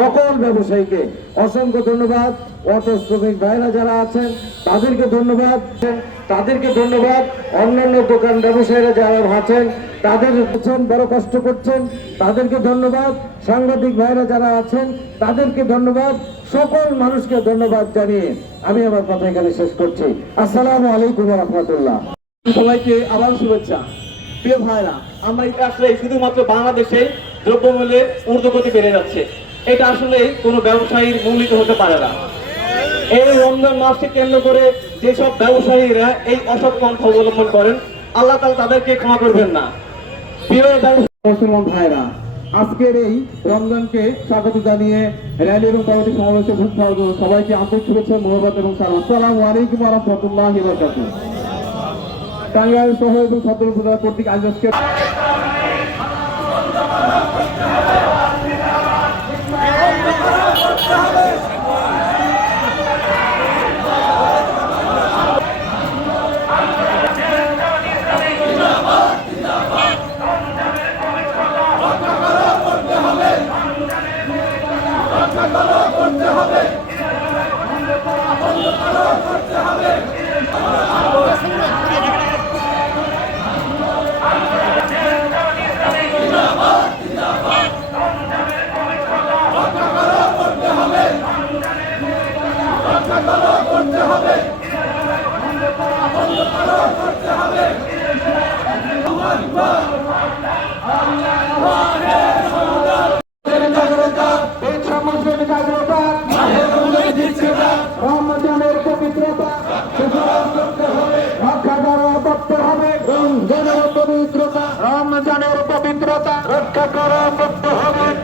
সকল ব্যবসায়ীকে অসংখ্য ধন্যবাদ। অটো শ্রমিক ভাইরা যারা আছেন, তাদেরকে ধন্যবাদ। তাদেরকে ধন্যবাদ। অন্যান্য দোকান ব্যবসায়ীরা যারা আছেন, তাদের বড় কষ্ট করছেন, তাদেরকে ধন্যবাদ। সাংবাদিক ভাইরা যারা আছেন, তাদেরকে ধন্যবাদ। সকল মানুষকে ধন্যবাদ জানিয়ে আমি আমার কথা এখানে শেষ করছি। আসসালাম আলাইকুম রহমতুল্লাহ। সবাইকে আবার শুভেচ্ছা। প্রিয় ভাইরা, আমরা এটা আসলে শুধুমাত্র বাংলাদেশে দ্রব্যমূল্যের ঊর্ধ্বগতি বেড়ে যাচ্ছে। এটা আসলে কোনো ব্যবসায়ীর মূলিত হতে পারে না। এই রমজান মাসকে কেন্দ্র করে যেসব ব্যবসায়ীরা এই অসৎ পন্থা অবলম্বন করেন, আল্লাহ তালা তাদেরকে ক্ষমা করবেন না। ভাইরা, আজকের এই রমজানকে স্বাগত জানিয়ে র্যালি এবং পরবর্তী সমাবেশে ভোট খাওয়ার জন্য সবাইকে আন্তরিক শুভেচ্ছা এবং সালাম। আসসালামু আলাইকুম টাঙ্গাইল এবং সদর উপজেলা কর্তৃক রমজানের পবিত্রতা রক্ষা করা করতে হবে রমজানের পবিত্রতা রক্ষা করা করতে হবে।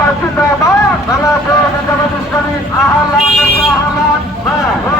বাসিন্দা বাংলাদেশ জামাত আহ্লাদ আহ্লাদ